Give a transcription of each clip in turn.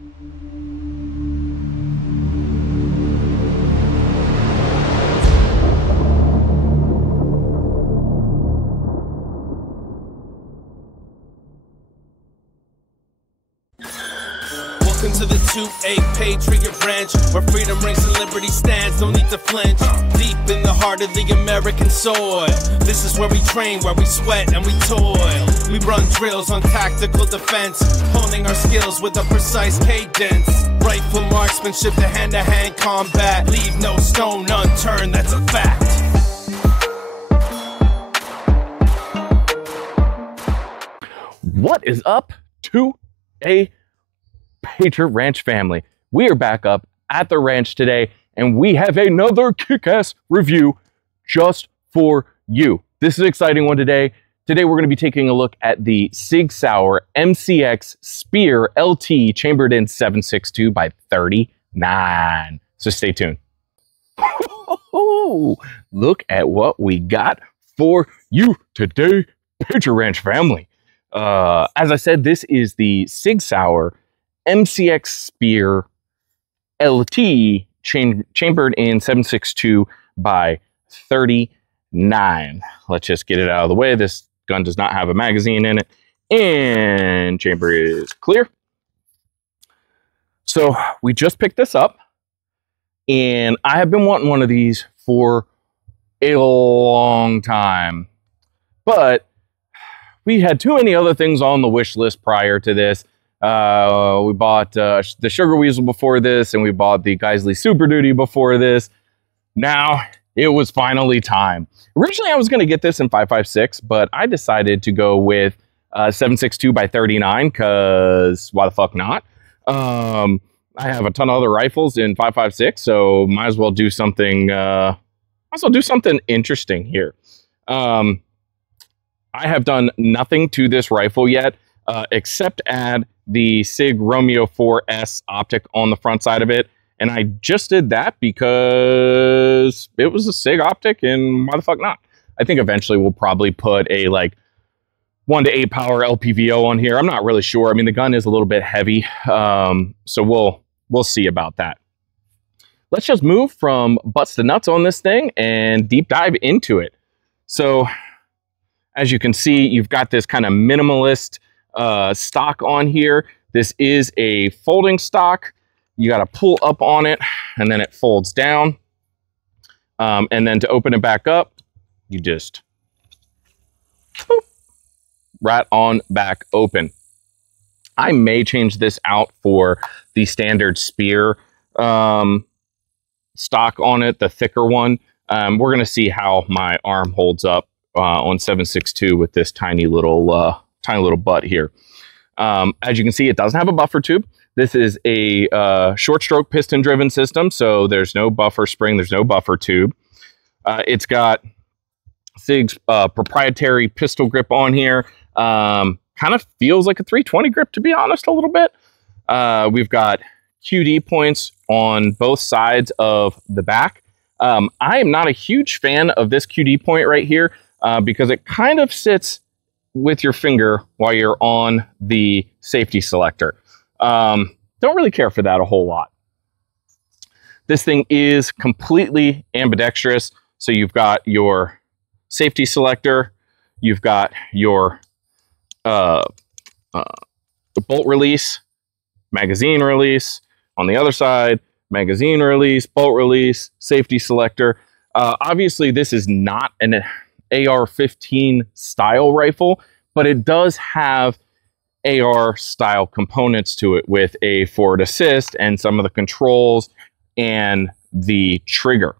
Welcome to the 2A Patriot Ranch, where freedom rings and liberty stands, no need to flinch. Deep in the heart of the American soil, this is where we train, where we sweat and we toil. We run drills on tactical defense, honing our skills with a precise cadence. Rifle marksmanship to hand-to-hand combat, leave no stone unturned, that's a fact. What is up, 2A Patriot Ranch family? We are back up at the ranch today, and we have another kick-ass review just for you. This is an exciting one today. Today we're going to be taking a look at the Sig Sauer MCX Spear LT chambered in 7.62 by 39. So stay tuned. Look at what we got for you today, Patriot Ranch family. As I said, this is the Sig Sauer MCX Spear LT chambered in 7.62 by 39. Let's just get it out of the way. This gun does not have a magazine in it, and chamber is clear. So we just picked this up, and I have been wanting one of these for a long time, but we had too many other things on the wish list prior to this. We bought the Sugar Weasel before this, and we bought the Geisley Super Duty before this. Now it was finally time. Originally, I was going to get this in 5.56, but I decided to go with 7.62 by 39 because why the fuck not? I have a ton of other rifles in 5.56, so might as well do something. Interesting here. I have done nothing to this rifle yet, except add the Sig Romeo 4S optic on the front side of it. And I just did that because it was a Sig optic, and why the fuck not? I think eventually we'll probably put a like 1 to 8 power LPVO on here. I'm not really sure. I mean, the gun is a little bit heavy, so we'll see about that. Let's just move from butts to nuts on this thing and deep dive into it. So as you can see, you've got this kind of minimalist stock on here. This is a folding stock. You got to pull up on it, and then it folds down. And then to open it back up, you just boop, right on back open. I may change this out for the standard Spear stock on it, the thicker one. We're going to see how my arm holds up on 7.62 with this tiny little butt here. As you can see, it doesn't have a buffer tube. This is a short stroke piston driven system, so there's no buffer spring, there's no buffer tube. It's got Sig's proprietary pistol grip on here. Kind of feels like a 320 grip, to be honest, a little bit. We've got QD points on both sides of the back. I am not a huge fan of this QD point right here because it kind of sits with your finger while you're on the safety selector. Don't really care for that a whole lot. This thing is completely ambidextrous. So you've got your safety selector, you've got your bolt release, magazine release. On the other side, magazine release, bolt release, safety selector. Obviously, this is not an AR-15 style rifle, but it does have AR style components to it with a forward assist and some of the controls and the trigger.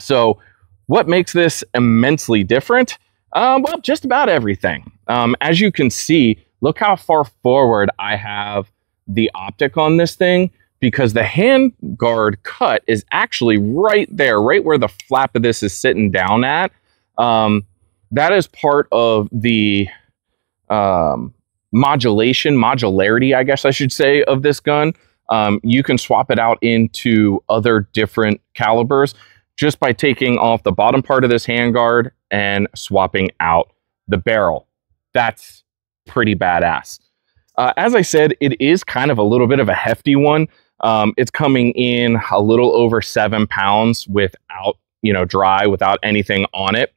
So what makes this immensely different? Well, just about everything. As you can see, look how far forward I have the optic on this thing, because the handguard cut is actually right there, right where the flap of this is sitting down at. That is part of the modularity, I guess I should say, of this gun. You can swap it out into other different calibers just by taking off the bottom part of this handguard and swapping out the barrel. That's pretty badass. As I said, it is kind of a little bit of a hefty one. It's coming in a little over 7 pounds without, dry, without anything on it.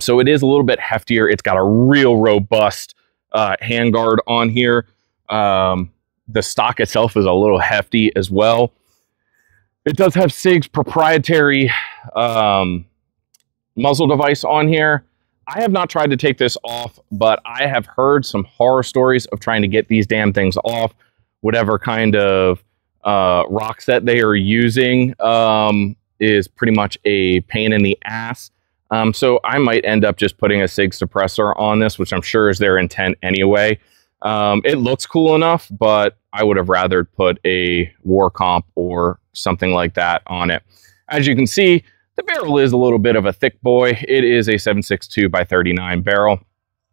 So it is a little bit heftier. It's got a real robust handguard on here. The stock itself is a little hefty as well. It does have Sig's proprietary muzzle device on here. I have not tried to take this off, but I have heard some horror stories of trying to get these damn things off. Whatever kind of rock set they are using is pretty much a pain in the ass. So I might end up just putting a Sig suppressor on this, which I'm sure is their intent anyway. It looks cool enough, but I would have rather put a War Comp or something like that on it. As you can see, the barrel is a little bit of a thick boy. It is a 7.62 by 39 barrel.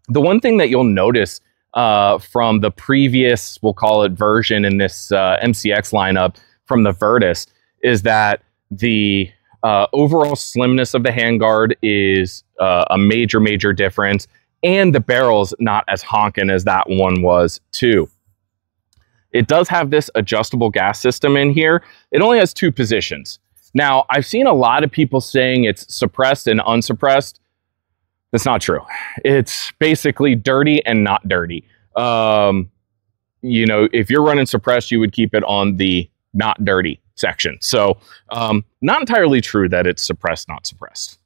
The one thing that you'll notice from the previous, we'll call it version in this MCX lineup from the Virtus, is that the overall slimness of the handguard is a major difference, and the barrel's not as honking as that one was too. It does have this adjustable gas system in here. It only has 2 positions. Now, I've seen a lot of people saying it's suppressed and unsuppressed. That's not true. It's basically dirty and not dirty. If you're running suppressed, you would keep it on the not dirty section. So not entirely true that it's suppressed, not suppressed.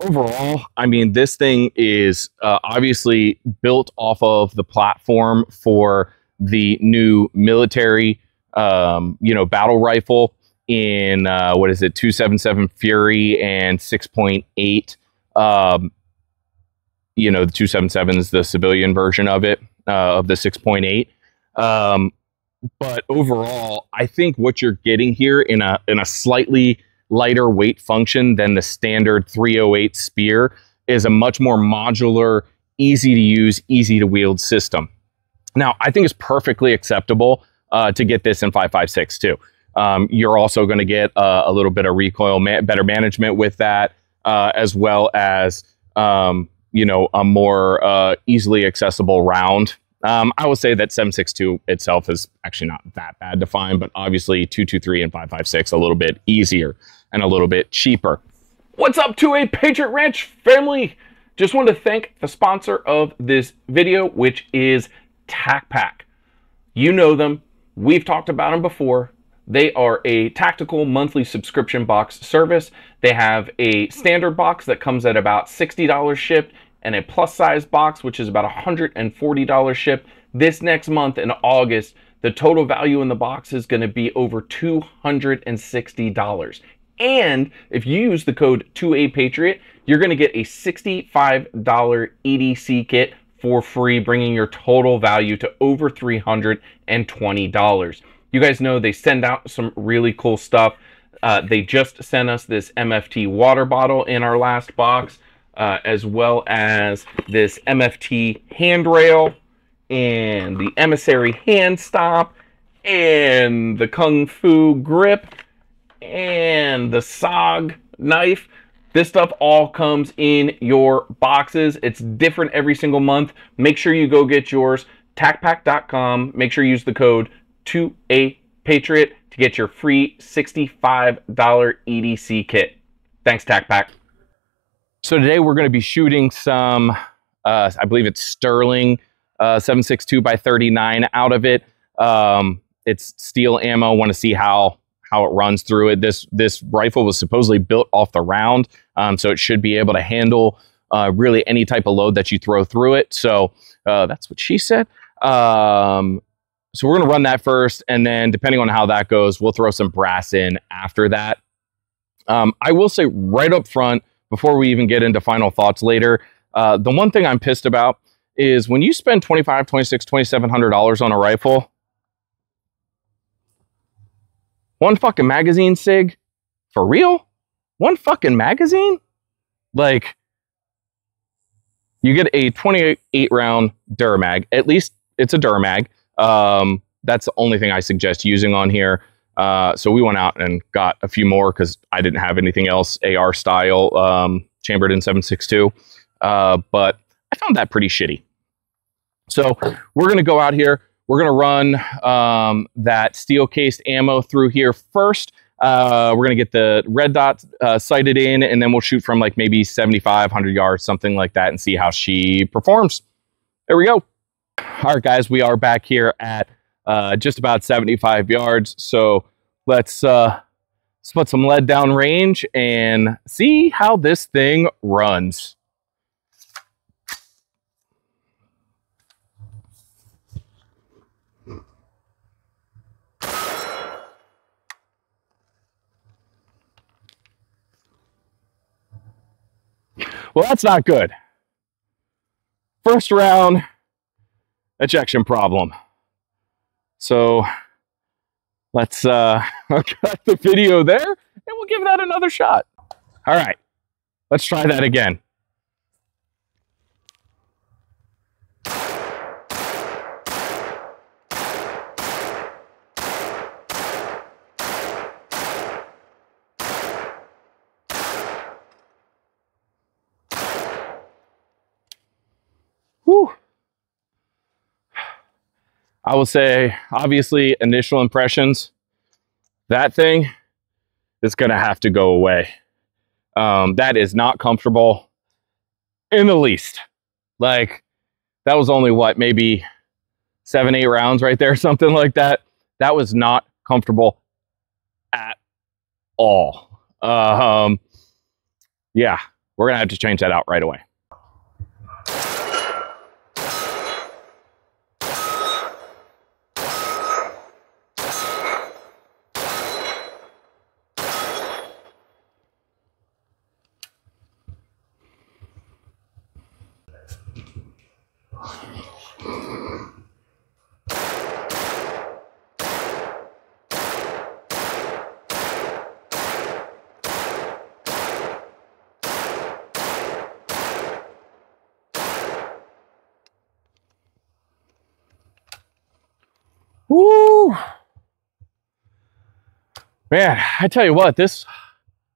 Overall, I mean, this thing is obviously built off of the platform for the new military, battle rifle in, 277 Fury and 6.8. The 277 is the civilian version of it, of the 6.8. But overall, I think what you're getting here in a slightly lighter weight function than the standard 308 Spear is a much more modular, easy to use, easy to wield system. Now, I think it's perfectly acceptable to get this in 5.56 too. You're also going to get a little bit of recoil, better management with that, as well as a more easily accessible round. I will say that 7.62 itself is actually not that bad to find, but obviously 2.23 and 5.56 a little bit easier and a little bit cheaper. What's up, 2A Patriot Ranch family? Just wanted to thank the sponsor of this video, which is TacPack. You know them. We've talked about them before. They are a tactical monthly subscription box service. They have a standard box that comes at about $60 shipped, and a plus size box, which is about $140 shipped. This next month in August, the total value in the box is going to be over $260. And if you use the code 2APatriot, you're going to get a $65 EDC kit for free, bringing your total value to over $320. You guys know they send out some really cool stuff. They just sent us this MFT water bottle in our last box, as well as this MFT handrail and the Emissary hand stop and the Kung Fu grip and the SOG knife. This stuff all comes in your boxes. It's different every single month. Make sure you go get yours. TacPack.com. Make sure you use the code 2APatriot to get your free $65 EDC kit. Thanks, TacPack. So today we're going to be shooting some, I believe it's Sterling 7.62 by 39 out of it. It's steel ammo. Want to see how it runs through it. This rifle was supposedly built off the round, so it should be able to handle really any type of load that you throw through it. So that's what she said. So we're going to run that first, and then depending on how that goes, we'll throw some brass in after that. I will say right up front, before we even get into final thoughts later, the one thing I'm pissed about is when you spend $2,500, $2,600, $2,700 on a rifle, one fucking magazine, Sig? For real? One fucking magazine? Like, you get a 28 round Duramag. At least it's a Duramag. That's the only thing I suggest using on here. So we went out and got a few more because I didn't have anything else AR style chambered in 7.62. But I found that pretty shitty. So we're going to go out here. We're going to run that steel cased ammo through here first. We're going to get the red dot sighted in, and then we'll shoot from like maybe 75, 100 yards, something like that, and see how she performs. There we go. All right, guys, we are back here at just about 75 yards. So let's put some lead down range and see how this thing runs. Well, that's not good. First round ejection problem. So let's cut the video there and we'll give that another shot. All right, let's try that again. Whew. I will say, obviously, initial impressions, that thing is going to have to go away. That is not comfortable in the least. Like, that was only, what, maybe 7, 8 rounds right there, something like that. That was not comfortable at all. Yeah, we're going to have to change that out right away. Woo! Man, I tell you what, this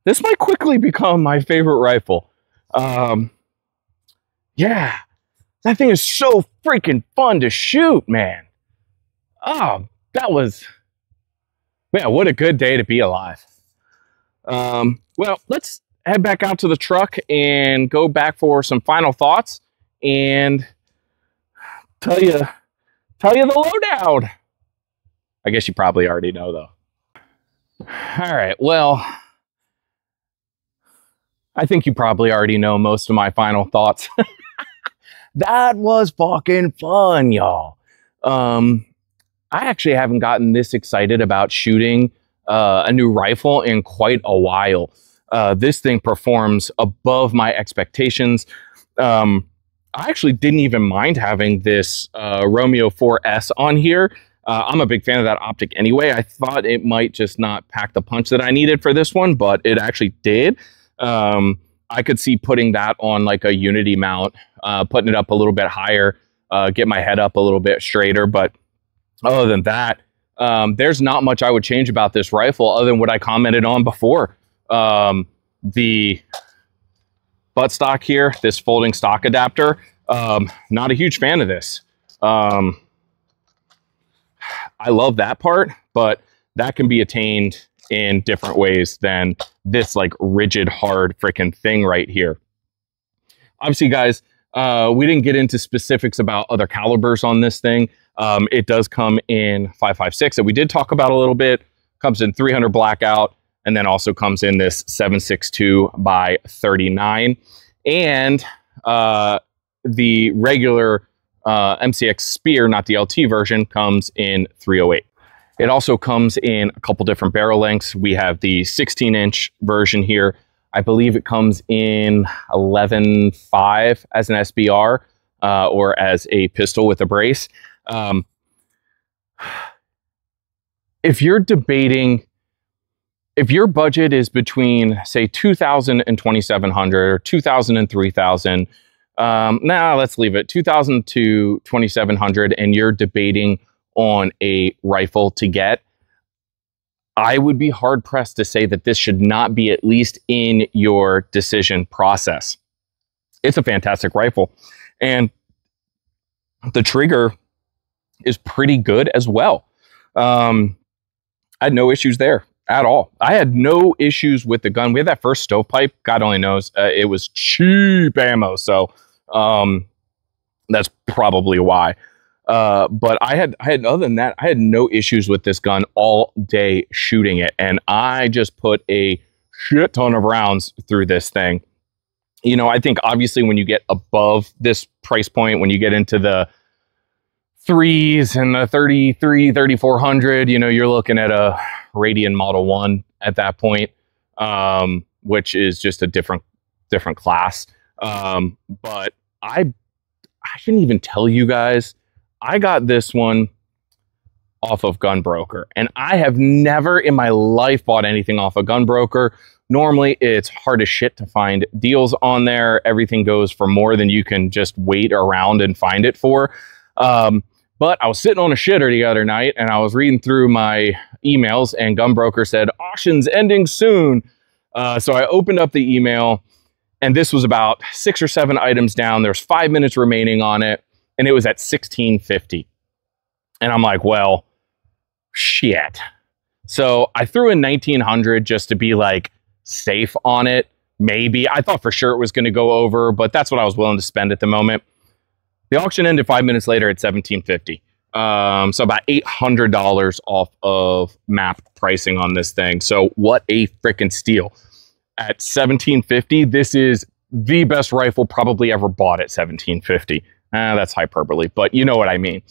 might quickly become my favorite rifle. Yeah, that thing is so freaking fun to shoot, man. Oh, that was, man, what a good day to be alive. Well, let's head back out to the truck and go back for some final thoughts and tell you the lowdown. I guess you probably already know, though. All right, well, I think you probably already know most of my final thoughts. That was fucking fun, y'all. I actually haven't gotten this excited about shooting a new rifle in quite a while. This thing performs above my expectations. I actually didn't even mind having this Romeo 4S on here. I'm a big fan of that optic anyway. I thought it might just not pack the punch that I needed for this one, but it actually did. I could see putting that on like a Unity mount, putting it up a little bit higher, get my head up a little bit straighter. But other than that, there's not much I would change about this rifle other than what I commented on before. The buttstock here, this folding stock adapter, not a huge fan of this. I love that part, but that can be attained in different ways than this like rigid, hard freaking thing right here. Obviously, guys, we didn't get into specifics about other calibers on this thing. It does come in 5.56 that we did talk about a little bit. Comes in 300 blackout, and then also comes in this 7.62 by 39. And the regular MCX Spear, not the LT version, comes in 308. It also comes in a couple different barrel lengths. We have the 16-inch version here. I believe it comes in 11.5 as an SBR or as a pistol with a brace. If you're debating, if your budget is between, say, $2,000 and $2,700 or $2,000 and $3,000, nah, let's leave it, $2,000 to $2,700, and you're debating on a rifle to get, I would be hard pressed to say that this should not be at least in your decision process. It's a fantastic rifle. And The trigger is pretty good as well. I had no issues there at all. I had no issues with the gun. We had that first stovepipe. God only knows. It was cheap ammo, so that's probably why. But I had other than that, I had no issues with this gun all day shooting it, and I just put a shit ton of rounds through this thing. You know, I think obviously when you get above this price point, when you get into the threes and the 3400, you know, you're looking at a Radian Model 1 at that point, which is just a different class. But I shouldn't even tell you guys, I got this one off of Gunbroker, and I have never in my life bought anything off of Gunbroker. Normally, it's hard as shit to find deals on there. Everything goes for more than you can just wait around and find it for. But I was sitting on a shitter the other night, and I was reading through my emails, and Gunbroker said, auction's ending soon. So I opened up the email, and this was about 6 or 7 items down. There's 5 minutes remaining on it, and it was at $16.50. And I'm like, well, shit. So I threw in $1,900 just to be like safe on it. Maybe. I thought for sure it was going to go over, but that's what I was willing to spend at the moment. The auction ended 5 minutes later at $17.50. So about $800 off of map pricing on this thing. So what a freaking steal. At $17.50, this is the best rifle probably ever bought at $17.50. That's hyperbole, but you know what I mean.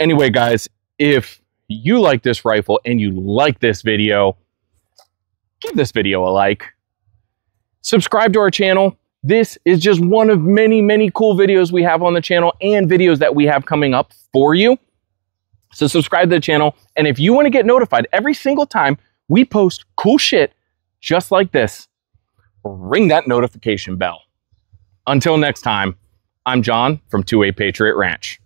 Anyway, guys, if you like this rifle and you like this video, give this video a like. Subscribe to our channel. This is just one of many, many cool videos we have on the channel and videos that we have coming up for you. So subscribe to the channel. And if you want to get notified every single time we post cool shit just like this, ring that notification bell. Until next time, I'm John from 2A Patriot Ranch.